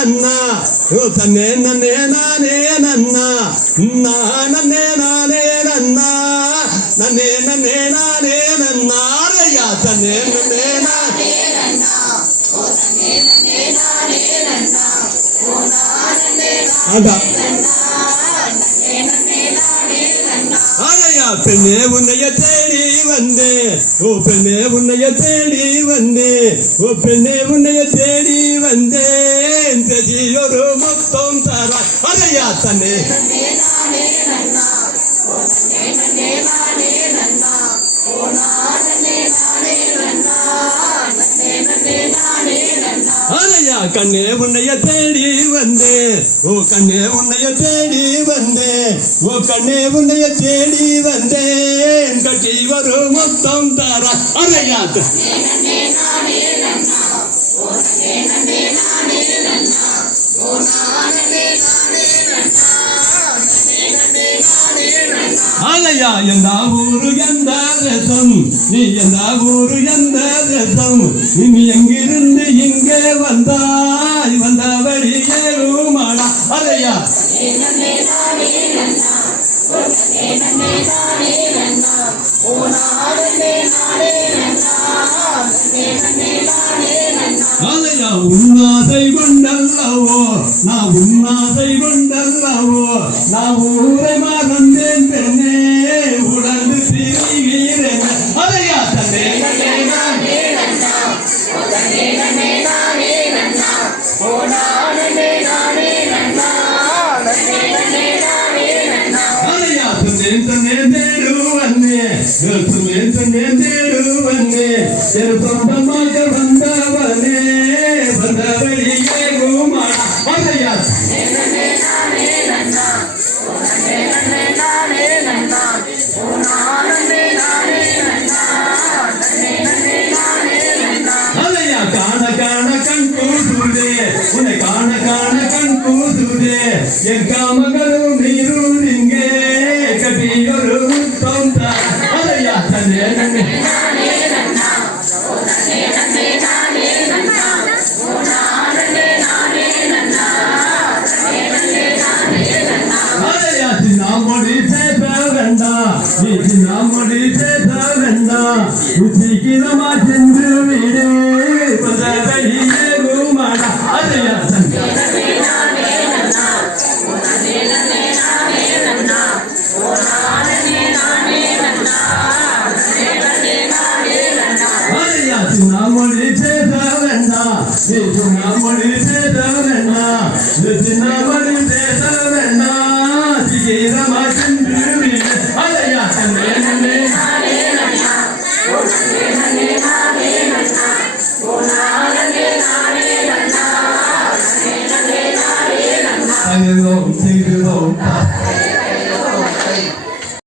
ನನ್ನ ತನ್ನೆ ನನ್ನೇ ನಾನೇ ನನ್ನ ನನ್ನೇ ನಾನೇ ನನ್ನ ನನ್ನೇ ನನ್ನೇ ನಾನೇ ನನ್ನ ಅರಯ್ಯ ತನ್ನೆ ನನ್ನೇ ನಾನೇ ಅದ பெண்ணே உன்னைய தேடி வந்தே ஓ பெண்ணே உன்னைய தேடி வந்தே ஓ பெண்ணே உன்னைய தேடி வந்தேன் தேடி ஒரு முத்தம் தர அரையா தன்னே அரையா கண்ணே உன்னைய தேடி வந்தே ஓ கண்ணே உன்னைய தேடி வந்தே ஓ கண்ணே உன்னைய தேடி வந்தேன் கட்டி வரும் மொத்தம் தார அரையா அலையா எந்த ஊரு எந்த ரசம் நீ எந்த ஊரு எந்த ரசம் நீ எங்கிருந்து இங்கே வந்தாய் வந்த வழியே ரூமாடா அலையா அலையா உன்னாதை கொண்டல்லவோ நான் உன்னாதை கொண்டல்லவோ நான் ஊரை மறந்தேன் பெண்ணே உடந்து திரிகிறேன் அலையா தன்னே அலையா தன்னே தேடுவன்னே தன்னே தேடுவன்னே என் சொந்தமாக வந்தவனே வந்த வழியே குமாரா அலையா அலையா காண காண கண் கூசுதே உன்னை காண காண கண் கூசுதே என் காமங்களும் நீரும் இங்கே கட்டி ஒரு முத்தம் தர அலையா தன்னே நன்னே நாமடி பேச வேண்டாம் நீ நாமடி பேச வேண்டாம் சீக்கிரமா சென்று விடு பதவியே குமாரா அதையா நாமடி பேச வேண்டாம் நீ நாமடி பேச வேண்டாம் நாமடி பேச வேண்டாம் சீக்கிரமா சென்று விடு அதையா செய்கிறோம்